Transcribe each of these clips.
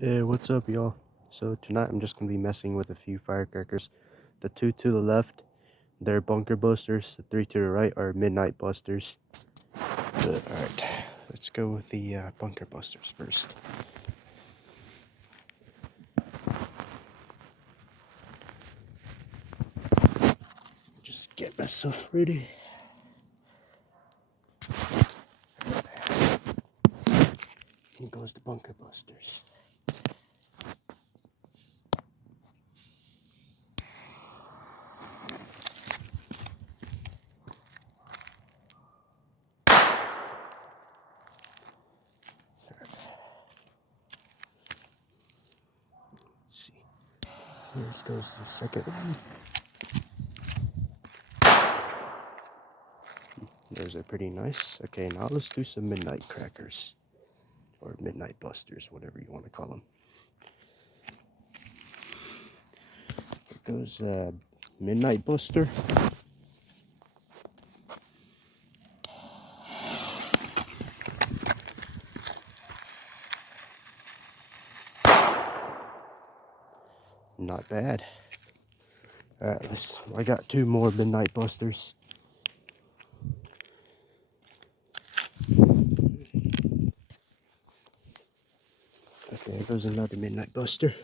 Hey, what's up, y'all? So tonight I'm just gonna be messing with a few firecrackers. The two to the left, they're bunker busters. The three to the right are midnight busters. Alright, let's go with the bunker busters first. Just get myself ready. Here goes the bunker busters. Let's see. Here goes the second one. Those are pretty nice. Okay, now let's do some midnight crackers. Or midnight busters, whatever you want to call them. Here goes midnight buster. Not bad. Alright, I got two more midnight busters. Okay, there goes another midnight buster.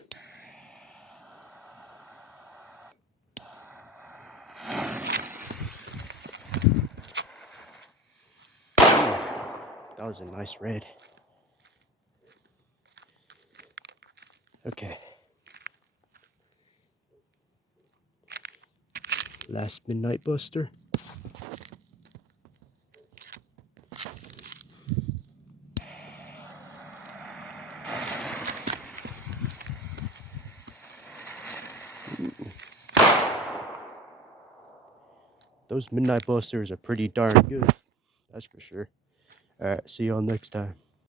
That was a nice red. Okay. Last midnight buster. Those midnight busters are pretty darn good. That's for sure. Alright, see y'all next time.